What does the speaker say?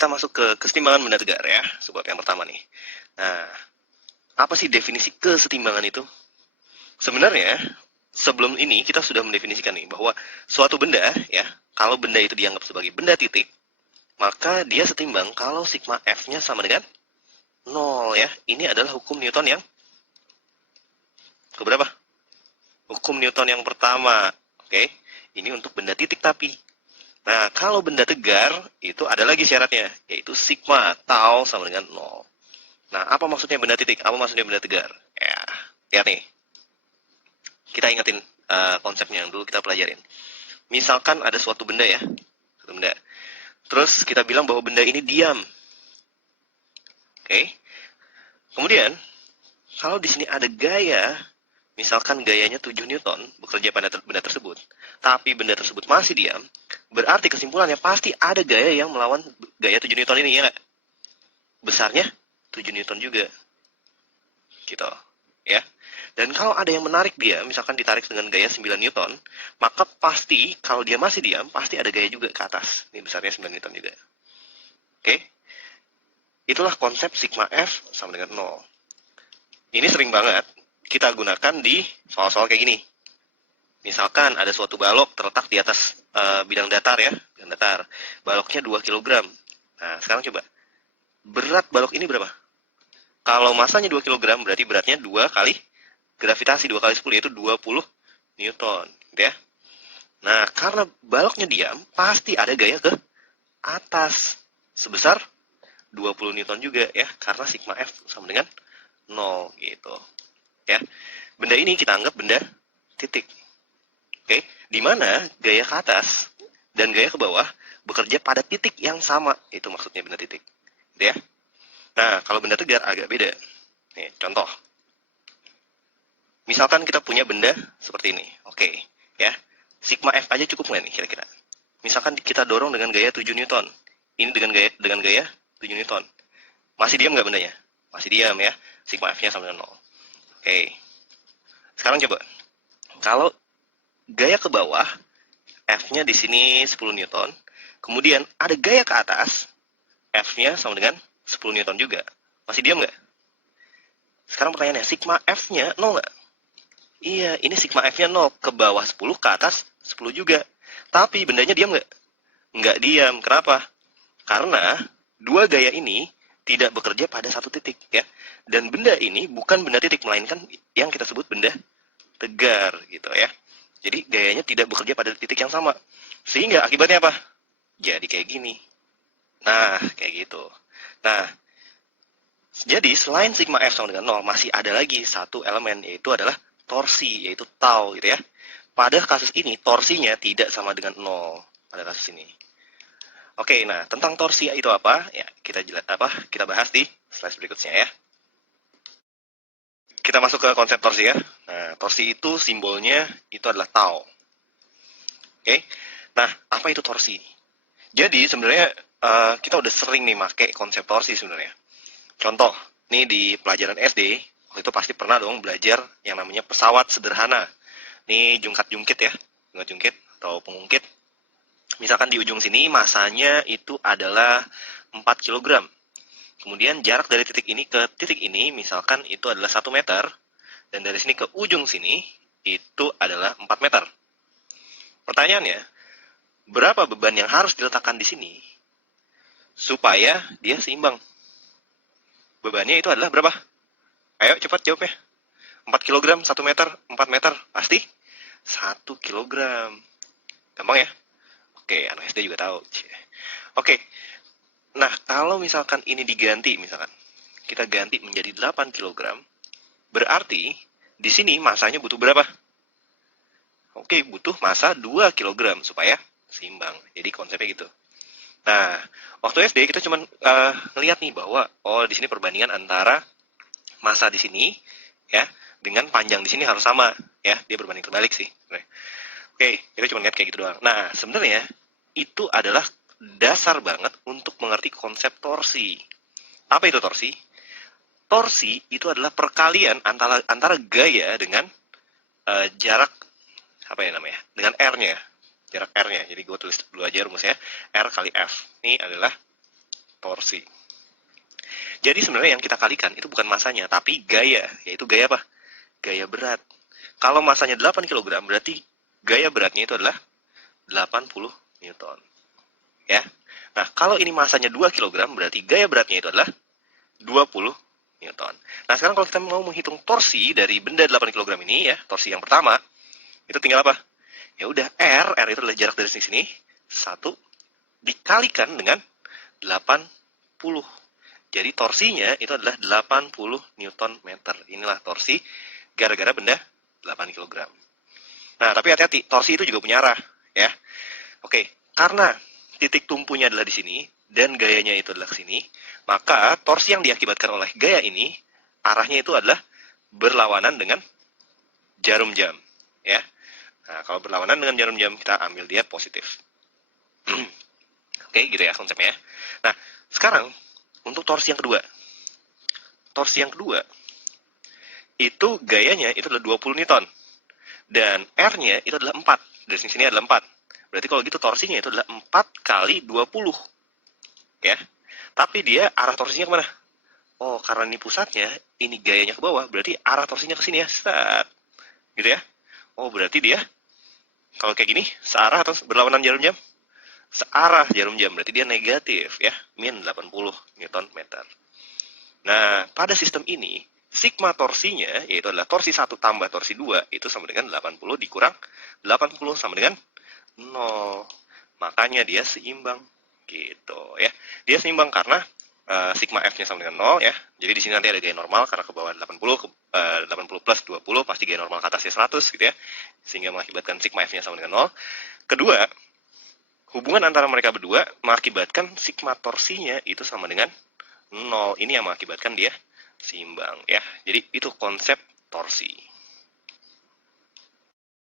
kita masuk ke kesetimbangan benda tegar ya, sebab yang pertama nih. Nah, apa sih definisi kesetimbangan itu? Sebenarnya, sebelum ini kita sudah mendefinisikan nih bahwa suatu benda ya, kalau benda itu dianggap sebagai benda titik, maka dia setimbang kalau sigma F-nya sama dengan 0 ya. Ini adalah hukum Newton yang keberapa? Hukum Newton yang pertama. Oke, ini untuk benda titik tapi. Nah, kalau benda tegar, itu ada lagi syaratnya, yaitu sigma tau sama dengan 0. Nah, apa maksudnya benda titik? Apa maksudnya benda tegar? Ya, lihat nih. Kita ingetin konsepnya yang dulu kita pelajarin. Misalkan ada suatu benda ya, suatu benda. Terus kita bilang bahwa benda ini diam. Oke. Kemudian, kalau di sini ada gaya, misalkan gayanya 7 Newton bekerja pada benda tersebut, tapi benda tersebut masih diam, berarti kesimpulannya pasti ada gaya yang melawan gaya 7 Newton ini, ya nggak? Besarnya 7 Newton juga. Gitu. Ya. Dan kalau ada yang menarik dia, misalkan ditarik dengan gaya 9 Newton, maka pasti kalau dia masih diam, pasti ada gaya juga ke atas. Ini besarnya 9 Newton juga. Oke? Itulah konsep sigma F sama dengan 0. Ini sering banget kita gunakan di soal-soal kayak gini. Misalkan ada suatu balok terletak di atas bidang datar ya, bidang datar. Baloknya 2 kg. Nah, sekarang coba. Berat balok ini berapa? Kalau masanya 2 kg, berarti beratnya 2 kali gravitasi 2 kali 10, yaitu 20 Newton. Gitu ya. Nah, karena baloknya diam, pasti ada gaya ke atas. Sebesar 20 Newton juga ya, karena sigma F sama dengan 0 gitu. Ya. Benda ini kita anggap benda titik. Oke, di mana gaya ke atas dan gaya ke bawah bekerja pada titik yang sama. Itu maksudnya benda titik. Gitu ya. Nah, kalau benda tegar agak beda. Nih, contoh. Misalkan kita punya benda seperti ini. Oke, ya. Sigma F aja cukup nggak nih kira-kira? Misalkan kita dorong dengan gaya 7 Newton. Ini dengan gaya 7 Newton. Masih diam nggak bendanya? Masih diam ya. Sigma F-nya sama dengan 0. Oke. Sekarang coba. Kalau gaya ke bawah, F-nya di sini 10 Newton. Kemudian ada gaya ke atas, F-nya sama dengan 10 Newton juga. Masih diam nggak? Sekarang pertanyaannya, sigma F-nya 0 nggak? Iya, ini sigma F-nya 0. Ke bawah 10, ke atas 10 juga. Tapi bendanya diam nggak? Nggak diam. Kenapa? Karena dua gaya ini tidak bekerja pada satu titik. Ya. Dan benda ini bukan benda titik, melainkan yang kita sebut benda tegar. Gitu ya. Jadi gayanya tidak bekerja pada titik yang sama. Sehingga akibatnya apa? Jadi kayak gini. Nah, kayak gitu. Nah, jadi selain sigma F sama dengan 0, masih ada lagi satu elemen, yaitu adalah torsi, yaitu tau gitu ya. Pada kasus ini, torsinya tidak sama dengan 0 pada kasus ini. Oke, nah tentang torsi itu apa? Ya, kita bahas di slide berikutnya ya. Kita masuk ke konsep torsi ya. Nah, torsi itu simbolnya itu adalah tau. Oke. Nah, apa itu torsi? Jadi sebenarnya kita udah sering nih pakai konsep torsi sebenarnya. Contoh, nih di pelajaran SD, waktu itu pasti pernah dong belajar yang namanya pesawat sederhana. Nih jungkat-jungkit ya, jungkat-jungkit atau pengungkit. Misalkan di ujung sini masanya itu adalah 4 kg. Kemudian jarak dari titik ini ke titik ini misalkan itu adalah 1 meter. Dan dari sini ke ujung sini itu adalah 4 meter. Pertanyaannya, berapa beban yang harus diletakkan di sini supaya dia seimbang? Bebannya itu adalah berapa? Ayo cepat jawabnya. 4 kg, 1 meter, 4 meter. Pasti 1 kg. Gampang ya? Oke, anak SD juga tahu. Oke, nah kalau misalkan ini diganti, misalkan kita ganti menjadi 8 kg, berarti di sini masanya butuh berapa? Oke, butuh massa 2 kg supaya seimbang. Jadi konsepnya gitu. Nah, waktu SD kita cuma ngelihat nih bahwa di sini perbandingan antara massa di sini ya dengan panjang di sini harus sama ya, dia berbanding terbalik sih. Oke, kita cuma lihat kayak gitu doang. Nah, sebenarnya itu adalah dasar banget untuk mengerti konsep torsi. Apa itu torsi? Torsi itu adalah perkalian antara gaya dengan jarak apa ya namanya? Dengan R-nya. Jarak R-nya. Jadi gue tulis dulu aja rumusnya. R kali F. Ini adalah torsi. Jadi sebenarnya yang kita kalikan itu bukan masanya, tapi gaya, yaitu gaya apa? Gaya berat. Kalau masanya 8 kg, berarti gaya beratnya itu adalah 80 Newton. Ya. Nah, kalau ini masanya 2 kg, berarti gaya beratnya itu adalah 20 Newton. Nah, sekarang kalau kita mau menghitung torsi dari benda 8 kg ini, ya, torsi yang pertama, itu tinggal apa? Ya udah, R itu adalah jarak dari sini, 1 dikalikan dengan 80. Jadi torsinya itu adalah 80 Newton meter. Inilah torsi gara-gara benda 8 kg. Nah, tapi hati-hati, torsi itu juga punya arah, ya. Oke, karena titik tumpunya adalah di sini dan gayanya itu adalah ke sini, maka torsi yang diakibatkan oleh gaya ini arahnya itu adalah berlawanan dengan jarum jam, ya. Nah, kalau berlawanan dengan jarum jam, kita ambil dia positif. Oke, gitu ya konsepnya. Nah, sekarang untuk torsi yang kedua. Torsi yang kedua, itu gayanya itu adalah 20 Newton. Dan R-nya itu adalah 4. Dari sini adalah 4. Berarti kalau gitu torsinya itu adalah 4 kali 20. Ya. Tapi dia arah torsinya kemana? Oh, karena ini pusatnya, ini gayanya ke bawah, berarti arah torsinya ke sini ya. Set. Gitu ya. Oh, berarti dia, kalau kayak gini, searah atau berlawanan jarum jam? Searah jarum jam, berarti dia negatif ya, min 80 Newton meter. Nah, pada sistem ini, sigma torsinya, yaitu adalah torsi 1 tambah torsi 2, itu sama dengan 80 dikurang 80 sama dengan 0. Makanya dia seimbang, gitu ya. Dia seimbang karena sigma F-nya sama dengan 0 ya. Jadi di sini nanti ada gaya normal, karena ke bawah 80, 80 plus 20, pasti gaya normal ke atasnya 100 gitu ya. Sehingga mengakibatkan sigma F-nya sama dengan 0. Kedua, hubungan antara mereka berdua mengakibatkan sigma torsinya itu sama dengan 0. Ini yang mengakibatkan dia seimbang ya. Jadi itu konsep torsi.